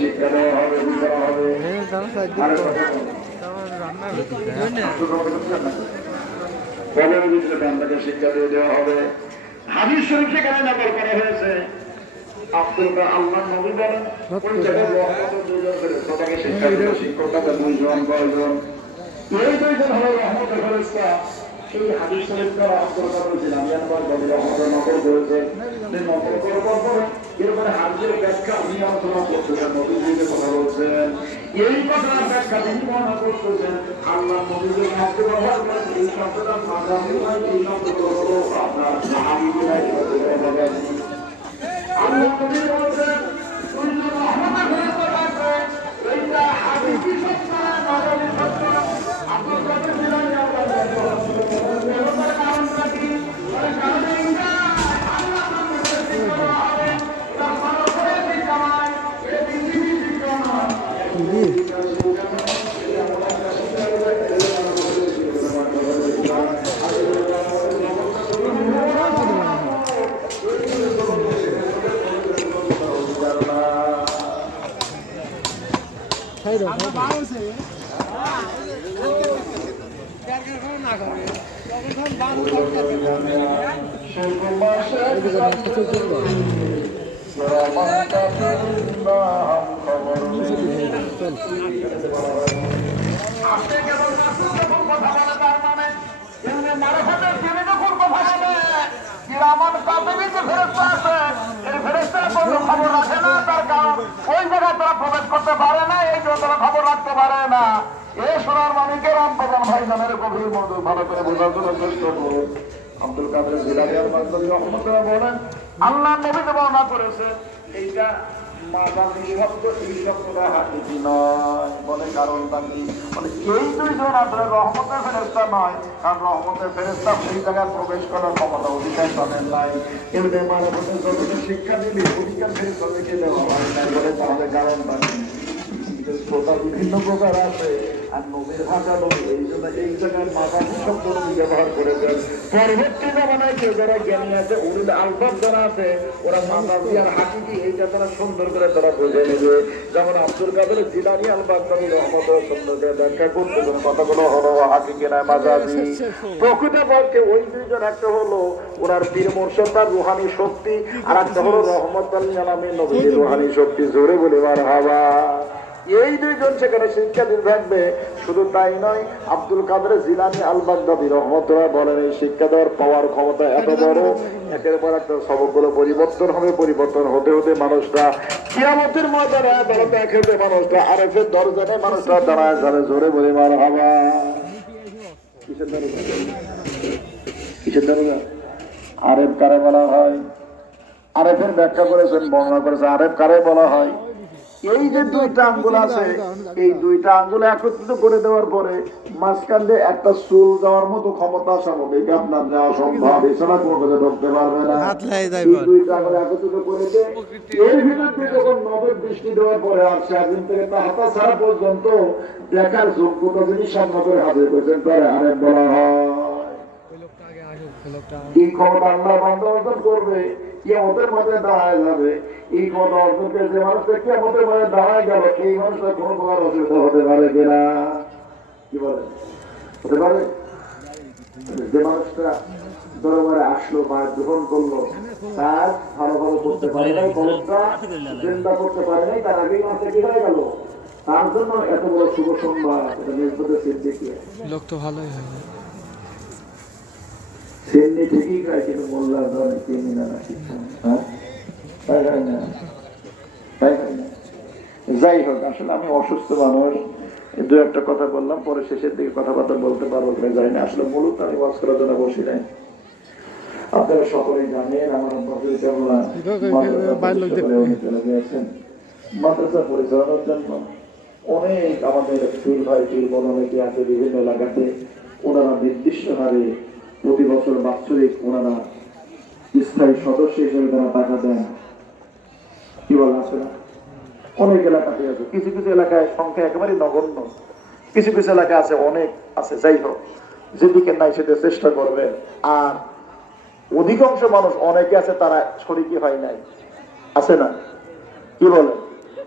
শিক্ষা দেওয়া হবে শিক্ষা দিয়ে দেওয়া হবে। হাদিস শরীফ সেখানে নকল করা হয়েছে। আল্লাহ নবী বলেন ওই জায়গায় শিক্ষা দিল শিক্ষকতা 2 জন 10 জন, এই 2 জন হলো রহমতের ফেরেশতা। এই হাদিস শরীফটা আব্দুল কাদের জিলানী রহমতের নকল করেছে। নকল করার পরে এরপরে হাদিসের ব্যাখ্যা উনি আলোচনা করতেছেন, নবীজিকে কথা বলছেন। এই কথার ব্যাখ্যা তিনি বর্ণনা করতেছেন আল্লাহ নবীকে শব্দ ব্যবহার করেন। এই শব্দটা মাঝামি হয়, এই শব্দটা হলো আপনার হাবিবি নাই। আল্লাহ নবী বলছেন তুই তো রহমতের ফেরেশতা আছে, এইটা হাবিবি শব্দ না মাঝামি শব্দ। আব্দুল কাদের জিলানী আল্লাহ কারণটা কি? কারণ এইটা আল্লাহ নবীকে করা হবে। তার ভালো করে শিক্ষায় এই পৃথিবী শিক্ষা নয়। ওই জায়গায় তারা প্রবেশ করতে পারে না, এই জন্য তারা খবর রাখতে পারে না। এই সোনার মানিকের রামপ্রধান ভাই নামের গভীর মধুর ভালো করে বোঝার জন্য চেষ্টা করুন। আব্দুল কাদের জিলানী রহমাতুল্লাহ বলেন আল্লাহ নবীকে বর্ণনা করেছে এইটা মাঝামি শব্দ, এই শব্দটা হাকিকি নয়। বলে কারণটা কি? বলে এই 2 জন আসলে রহমতের ফেরেশতা নয়, কারণ রহমতের ফেরেশতা সেই জায়গায় প্রবেশ করার ক্ষমতা অধিকার তাদের নাই। এমনি মানবতার জগতে শিক্ষা দিলে অধিকার ফেরেশতাদেরকে দেওয়া হয় নাই। বলে তাহলে কারণটা কি? শ্রোতা বিভিন্ন প্রকার আছে, আর নবীর ভাষা নবী, এই জন্য এই জায়গায় মাঝামি শব্দ নবী ব্যবহার করেছেন। পরবর্তী জামানায় কেউ যারা জ্ঞানী আছে, উলুল আলবাব যারা আছে, ওরা মাঝামি আর হাকিকি এইটা তারা সুন্দর করে তারা বুঝে নেবে। যেমন আব্দুল কাদের জিলানী আল বাগদাদী রহমতুল্লাহ সুন্দর করে ব্যাখ্যা করতেছেন কথাগুলো হলো হাকিকি না মাঝামি। প্রকৃতপক্ষে ওই 2 জন, একটা হলো ওনার পীর মুর্শিদ তার রুহানি শক্তি, আর একটা হলো রহমতুল আলামিন নবীর রুহানি শক্তি। জোরে বলে মারহাবা। এই 2 জন সেখানে শিক্ষা দিতে থাকবে। শুধু তাই নয়, আব্দুল কাদের জিলানী আল বাগদাদী রহমতুল্লাহ বলেন এই শিক্ষা দেওয়ার পাওয়ার ক্ষমতা এত বড়, একের পর একটা সবকগুলো পরিবর্তন হবে। পরিবর্তন হতে হতে মানুষরা কিয়ামতের ময়দানে আদালতে একসাথে মানুষরা আরেফের দরজানে মানুষরা দাঁড়ায় যাবে। জোরে বলে মারহাবা। কিসের দরজা? কিসের দরজা? আরেফ কারে বলা হয়? আরেফের ব্যাখ্যা করেছেন, বর্ণনা করেছে আরেফ কারে বলা হয়। এই যে 2টা আঙ্গুল আছে, এই 2টা আঙ্গুল একত্রিত করে দেওয়ার পরে মাঝখান দিয়ে একটা চুল যাওয়ার মতো ক্ষমতা স্বাভাবিক আপনার যাওয়া সম্ভব, এছাড়া কোনো কাজে ঢুকতে পারবে না। এই 2টা আঙ্গুল একত্রিত করে দিয়ে এর ভিতর দিয়ে যখন নবের দৃষ্টি দেওয়ার পরে আর সেদিন থেকে তা হাতা ছাড়া পর্যন্ত দেখার যোগ্যতা যিনি সামনে করে হাজির করেছেন তারা আরেক বলা হয়। এই ক্ষমতা আল্লাহ বান্দা অর্জন করবে, কিয়ামতের মাঝে দাঁড়ায় যাবে। এই ক্ষমতা অর্জন করে যে মানুষটা কিয়ামতের মাঝে দাঁড়ায় গেল, এই মানুষটা কোনো প্রকার অসুবিধা হতে পারে কিনা? কি বলে হতে পারে? যে মানুষটা দরবারে আসলো বা গ্রহণ করলো, তার ভালো ভালো করতে পারে নাই, কলমটা জিন্দা করতে পারে নাই, তার আগেই মানুষটা কি হয়ে গেল। তার জন্য এত বড় শুভ সংবাদ, এটা নির্বোধে সিদ্দিকী লোক তো ভালোই হয়। সেমনি ঠিকই খায়, কিন্তু মোল্লার ধরে চিনি না। যাই হোক, আসলে আমি অসুস্থ মানুষ, 2-1টা কথা বললাম, পরে শেষের দিকে কথাবার্তা বলতে পারবো কিনা জানি না। আসলে মূলত আমি ওয়াজ করার জন্য বসি নাই। আপনারা সকলেই জানেন আমার মাদ্রাসা পরিচালনার জন্য অনেক আমাদের পীর ভাই পীর বোন অনেকে আছে বিভিন্ন এলাকাতে, ওনারা নির্দিষ্ট হারে প্রতি বছর বাৎসরিক ওনারা স্থায়ী সদস্য হিসেবে তারা টাকা দেন। কি বলা আছে না, অনেক এলাকাতে আছে, কিছু কিছু এলাকায় সংখ্যা একেবারে নগণ্য, কিছু কিছু এলাকা আছে অনেক আছে। যাই হোক, যেদিকে নাই সেটা চেষ্টা করবে। আর অধিকাংশ মানুষ অনেকে আছে তারা শরিকি হয় নাই, আছে না? কি বলে?